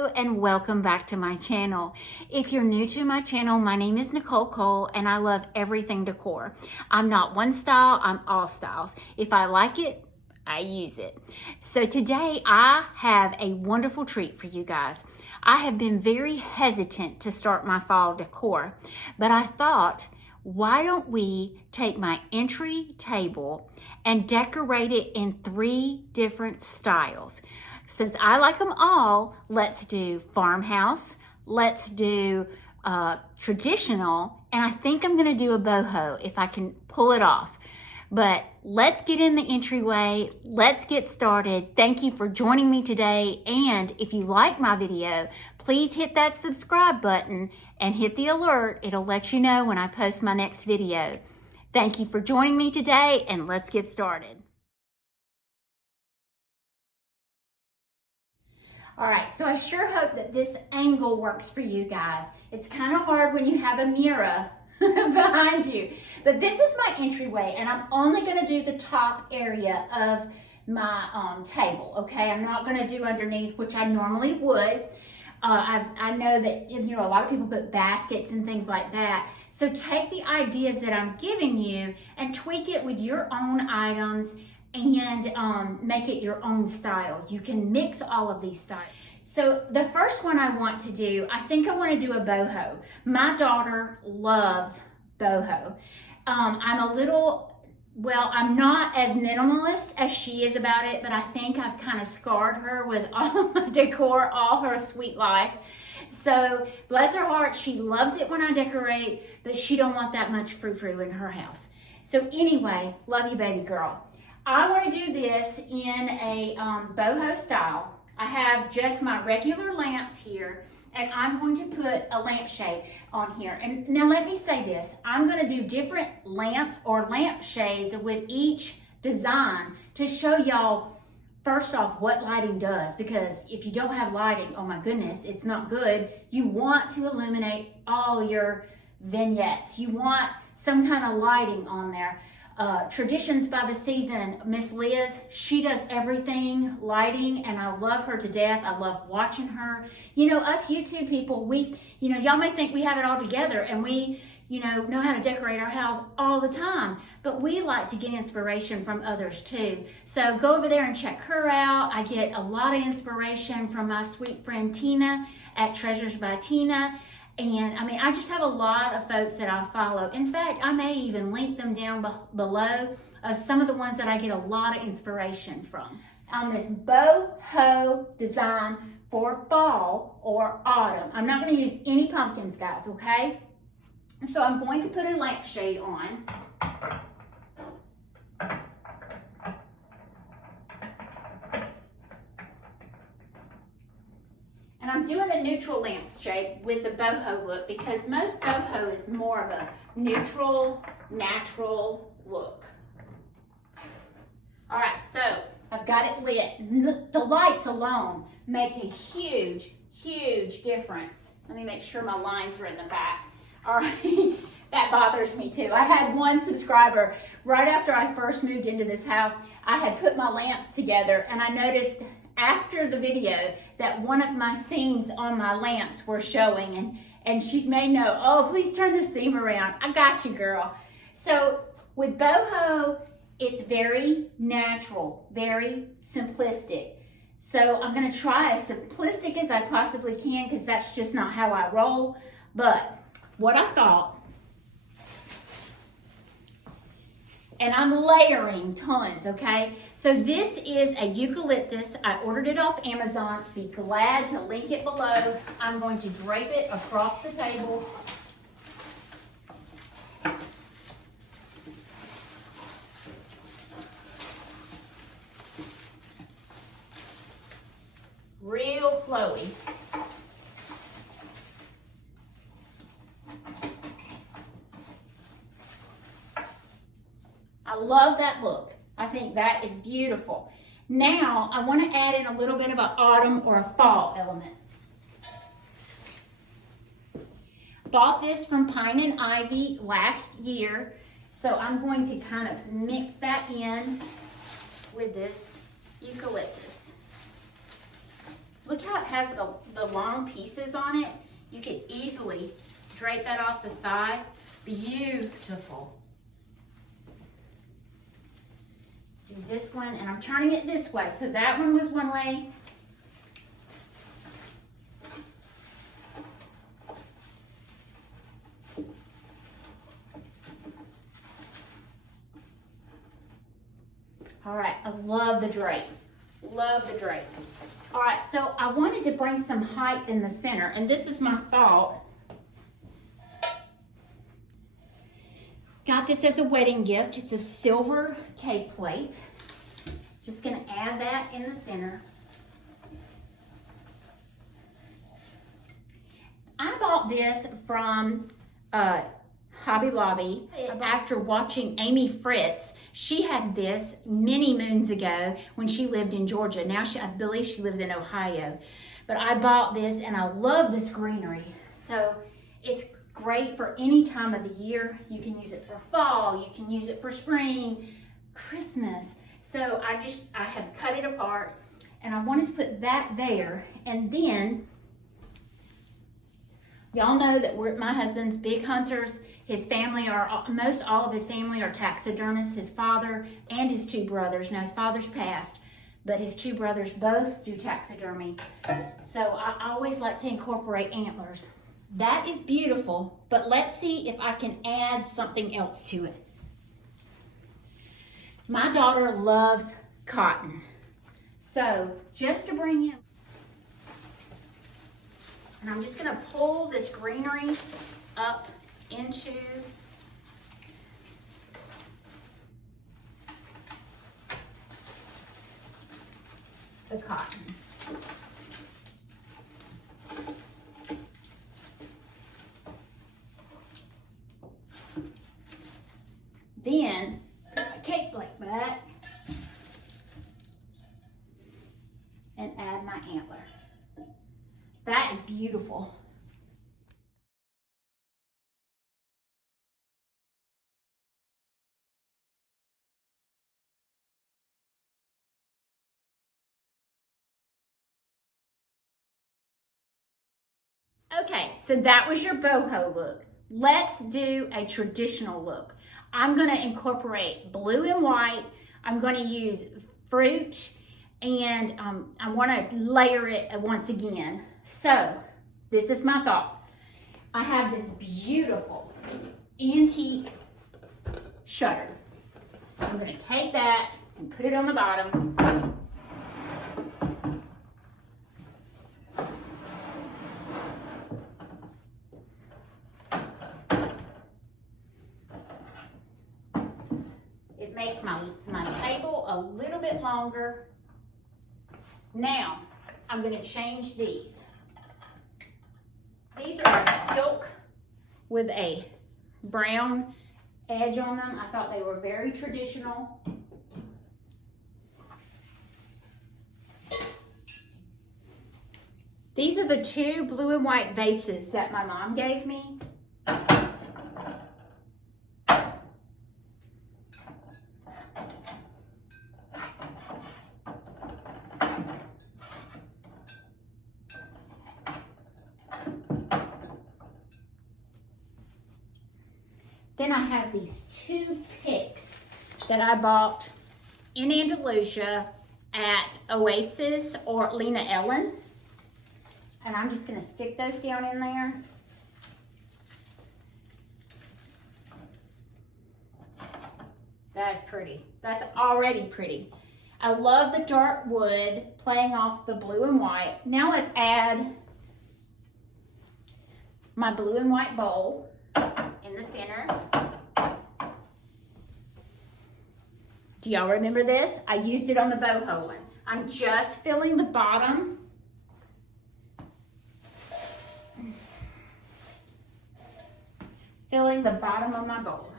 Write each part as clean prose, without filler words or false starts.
Hello and welcome back to my channel. If you're new to my channel, my name is Nicole Cole and I love everything decor. I'm not one style, I'm all styles. If I like it, I use it. So today I have a wonderful treat for you guys. I have been very hesitant to start my fall decor, but I thought, why don't we take my entry table and decorate it in 3 different styles? Since I like them all, let's do farmhouse, let's do traditional, and I think I'm gonna do a boho if I can pull it off. But let's get in the entryway, let's get started. Thank you for joining me today, and if you like my video, please hit that subscribe button and hit the alert. It'll let you know when I post my next video. Thank you for joining me today, and let's get started. All right, so I sure hope that this angle works for you guys. It's kind of hard when you have a mirror behind you. But this is my entryway, and I'm only gonna do the top area of my table, okay? I'm not gonna do underneath, which I normally would. I know that, a lot of people put baskets and things like that. So take the ideas that I'm giving you and tweak it with your own items and make it your own style. You can mix all of these styles. So the first one I want to do, I think I want to do a boho. My daughter loves boho. I'm not as minimalist as she is about it, but I think I've kind of scarred her with all of my decor all her sweet life. So bless her heart, she loves it when I decorate, but she don't want that much frou-frou in her house. So anyway, love you, baby girl. I want to do this in a boho style. I have just my regular lamps here, and I'm going to put a lampshade on here. And now let me say this, I'm going to do different lamps or lampshades with each design to show y'all, first off, what lighting does, because if you don't have lighting, oh my goodness, it's not good. You want to illuminate all your vignettes. You want some kind of lighting on there. Traditions by the Season, Miss Liz, she does everything lighting, and I love her to death. I love watching her. Us YouTube people, y'all may think we have it all together and we, know how to decorate our house all the time, but we like to get inspiration from others too. So go over there and check her out. I get a lot of inspiration from my sweet friend Tina at Treasures by Tina. And I just have a lot of folks that I follow. In fact, I may even link them down below of some of the ones that I get a lot of inspiration from. On this boho design for fall or autumn. I'm not going to use any pumpkins, guys, okay? So I'm going to put a lampshade on. And I'm doing a neutral lampshade with the boho look because most boho is more of a neutral, natural look. All right, so I've got it lit. The lights alone make a huge, huge difference. Let me make sure my lines are in the back. All right, that bothers me too. I had one subscriber, right after I first moved into this house, I had put my lamps together and I noticed after the video that one of my seams on my lamps were showing, and she's made note, oh, please turn the seam around. I got you, girl. So with boho, it's very natural, very simplistic. So I'm gonna try as simplistic as I possibly can because that's just not how I roll. But what I thought, and I'm layering tons, okay? So this is a eucalyptus. I ordered it off Amazon. Be glad to link it below. I'm going to drape it across the table. Real flowy. I love that look. I think that is beautiful. Now, I want to add in a little bit of an autumn or a fall element. Bought this from Pine and Ivy last year, so I'm going to kind of mix that in with this eucalyptus. Look how it has the long pieces on it. You could easily drape that off the side. Beautiful. Do this one, and I'm turning it this way. So that one was one way. All right, I love the drape. Love the drape. All right, so I wanted to bring some height in the center, and this is my thought. Got this as a wedding gift. It's a silver cake plate. Just gonna add that in the center. I bought this from Hobby Lobby after watching Amy Fritz. She had this many moons ago when she lived in Georgia. Now I believe she lives in Ohio. But I bought this and I love this greenery. So it's great for any time of the year. You can use it for fall, you can use it for spring, Christmas. So I have cut it apart and I wanted to put that there. And then, y'all know that my husband's big hunters. His family most all of his family are taxidermists. His father and his two brothers. Now his father's passed, but his two brothers both do taxidermy. So I always like to incorporate antlers. That is beautiful, but let's see if I can add something else to it. My daughter loves cotton. So just to bring in, and I'm just gonna pull this greenery up into the cotton. Then put my cake like that and add my antler. That is beautiful. Okay, so that was your boho look. Let's do a traditional look. I'm gonna incorporate blue and white. I'm gonna use fruit, and I wanna layer it once again. So, this is my thought. I have this beautiful antique shutter. I'm gonna take that and put it on the bottom. Makes my table a little bit longer. Now, I'm gonna change these. These are silk with a brown edge on them. I thought they were very traditional. These are the two blue and white vases that my mom gave me. Then I have these two picks that I bought in Andalusia at Oasis or Lena Ellen. And I'm just gonna stick those down in there. That's pretty. That's already pretty. I love the dark wood playing off the blue and white. Now let's add my blue and white bowl in the center. Do y'all remember this? I used it on the boho one. I'm just filling the bottom. Filling the bottom of my bowl.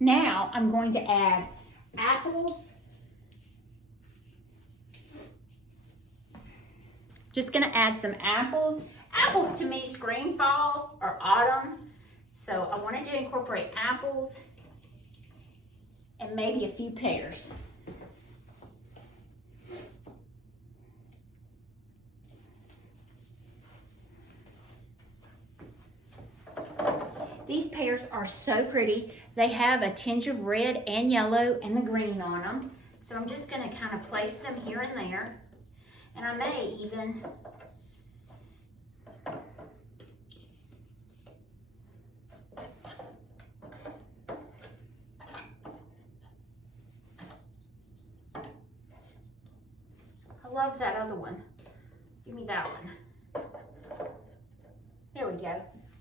Now I'm going to add apples. Just gonna add some apples. Apples to me scream fall or autumn. So I wanted to incorporate apples and maybe a few pears. These pears are so pretty. They have a tinge of red and yellow and the green on them. So I'm just gonna kind of place them here and there. And I may even I love that other one. Give me that one. There we go.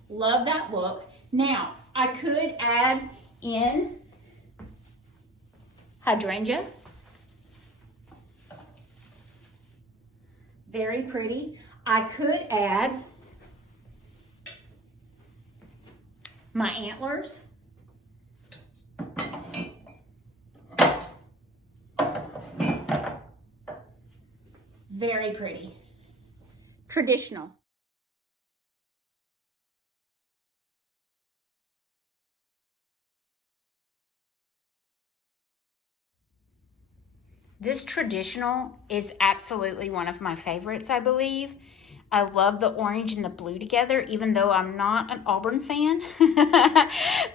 Love that look. Now, I could add in hydrangea. Very pretty. I could add my antlers. Very pretty. Traditional. This traditional is absolutely one of my favorites, I believe. I love the orange and the blue together, even though I'm not an Auburn fan.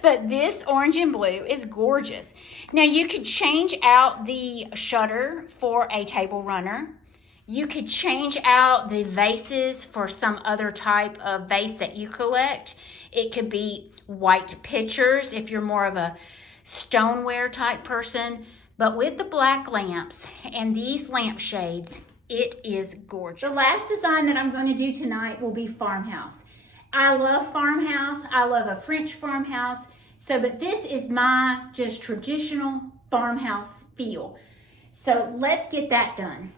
But this orange and blue is gorgeous. Now, you could change out the shutter for a table runner. You could change out the vases for some other type of vase that you collect. It could be white pitchers if you're more of a stoneware type person. But with the black lamps and these lampshades, it is gorgeous. The last design that I'm going to do tonight will be Farmhouse. I love Farmhouse. I love a French farmhouse. But this is my just traditional farmhouse feel. So let's get that done.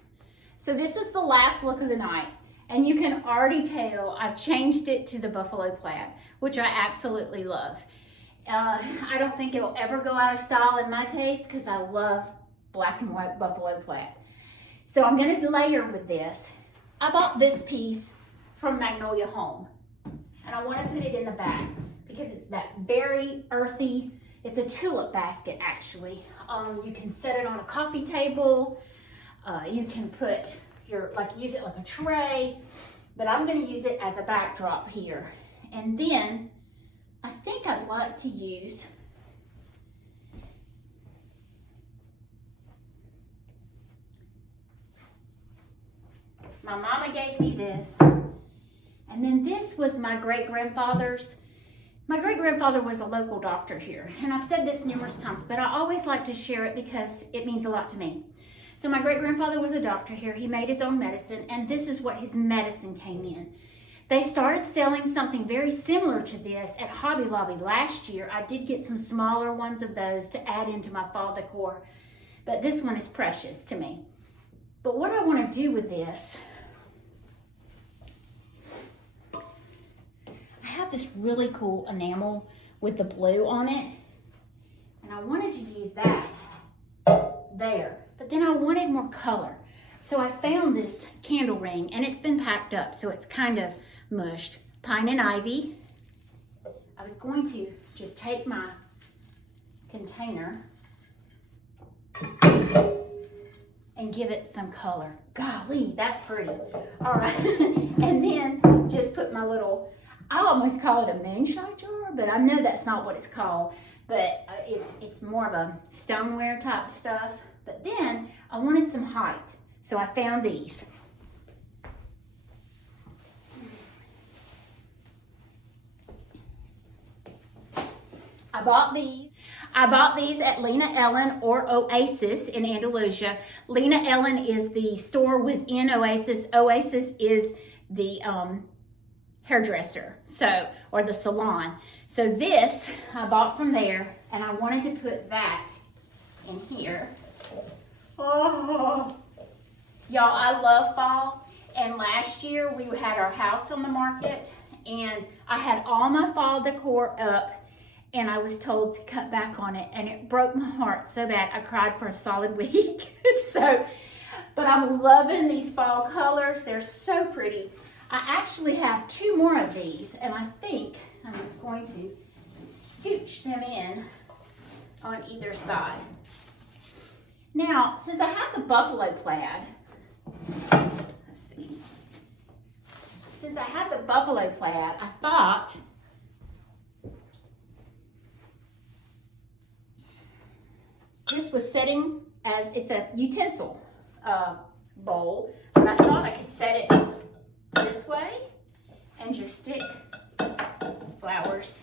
So this is the last look of the night. And you can already tell I've changed it to the buffalo plaid, which I absolutely love. I don't think it'll ever go out of style in my taste because I love black and white buffalo plaid. So I'm going to layer with this. I bought this piece from Magnolia Home, and I want to put it in the back because it's that very earthy. It's a tulip basket, actually. You can set it on a coffee table. You can put use it like a tray, but I'm going to use it as a backdrop here. And then I think I'd like to use my mama gave me this, and then this was my great-grandfather's. My great-grandfather was a local doctor here, and I've said this numerous times, but I always like to share it because it means a lot to me. So my great-grandfather was a doctor here. He made his own medicine, and this is what his medicine came in. They started selling something very similar to this at Hobby Lobby last year. I did get some smaller ones of those to add into my fall decor, but this one is precious to me. But what I want to do with this, I have this really cool enamel with the blue on it, and I wanted to use that there, but then I wanted more color. So I found this candle ring, and it's been packed up, so it's kind of mushed. Pine and ivy. I was going to just take my container and give it some color. Golly, that's pretty. All right, and then just put my little, I almost call it a moonshine jar, but I know that's not what it's called, but it's more of a stoneware type stuff. But then I wanted some height, so I found these. I bought these at Lena Ellen or Oasis in Andalusia. Lena Ellen is the store within Oasis. Oasis is the hairdresser, or the salon. So this I bought from there, and I wanted to put that in here. Oh, y'all, I love fall. And last year we had our house on the market, and I had all my fall decor up, and I was told to cut back on it, and it broke my heart so bad. I cried for a solid week. But I'm loving these fall colors. They're so pretty. I actually have 2 more of these, and I think I'm just going to scooch them in on either side. Now, since I have the buffalo plaid, let's see. Since I have the buffalo plaid, I thought this was setting as, it's a utensil bowl, but I thought I could set it this way and just stick flowers.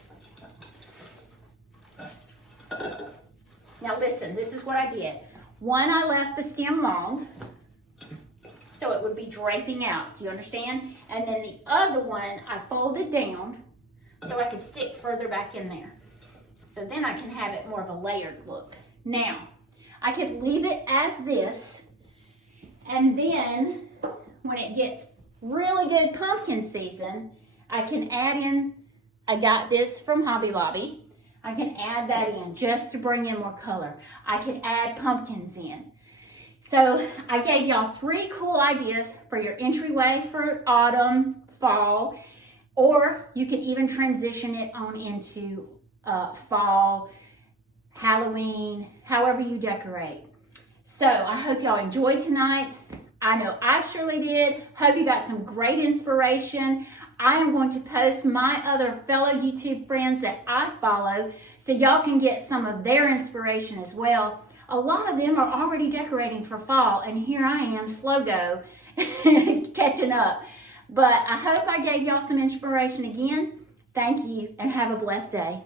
Now listen, this is what I did. One, I left the stem long, so it would be draping out, do you understand? And then the other one, I folded down so I could stick further back in there. So then I can have it more of a layered look. Now, I could leave it as this, and then when it gets really good pumpkin season, I can add in, I got this from Hobby Lobby. I can add that in just to bring in more color. I could add pumpkins in. So I gave y'all 3 cool ideas for your entryway for autumn, fall, or you could even transition it on into fall, Halloween, however you decorate. So I hope y'all enjoyed tonight. I know I surely did. Hope you got some great inspiration. I am going to post my other fellow YouTube friends that I follow so y'all can get some of their inspiration as well. A lot of them are already decorating for fall, and here I am, slow go, catching up. But I hope I gave y'all some inspiration again. Thank you, and have a blessed day.